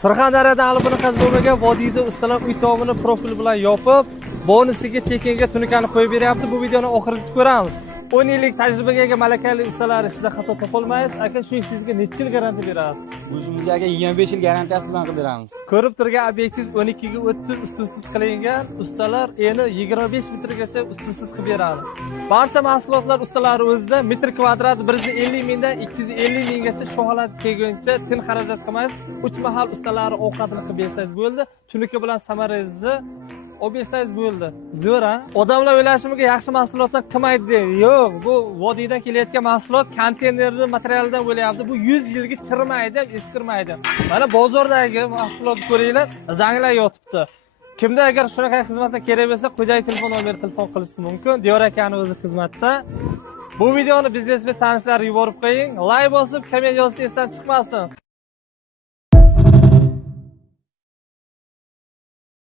Surxondaryoda hali bunaqa bo'lmagan vodiyda ustalar uy tomini profil bilan yopib, bonusiga tekinga tunikani qo'yib beryapti. Bu videoni oxirigacha ko'ramiz. 10 yillik tajribaga ega malakali ustalar ishida xato topolmaysiz. Aka, shu ishingizga necha yil garantiya berasiz? Bu ishimizga 25 yil garantiyasi bilan qilib beramiz. Ko'rib turgan obyektiv 12 ga 30 ustunsiz qilingan, ustalar eni 25 metrgacha ustunsiz qilib beradi. Barcha mahsulotlar ustalari o'zida metr kvadrat 150 mingdan 250 minggacha shu holat kelguncha tin xarajat qilmaysiz. 3 mahal ustalari ovqatini qilib bersangiz bo'ldi. Tuniki bilan samarangizni olsangiz bo'ldi. Zo'r a? Odamlar o'ylashi mumkin, yaxshi mahsulotdan qilmaydi deydi. Yo'q, bu vodiydan kelayotgan mahsulot konteynerli materialdan bo'layapti. Bu 100 yilga chirimaydi, eskirmaydi. Mana bozordagi mahsulotni ko'ringlar, zanglar yotibdi. Kimda agar shunaqa xizmatlar kerak bo'lsa, quyidagi telefon nomeriga telefon qilishingiz mumkin. Diyor akaning o'zi xizmatda. Bu videoni biznesmen tanishlar yuborib qo'ying. Like bosib, komment yozishingiz esdan chiqmasin.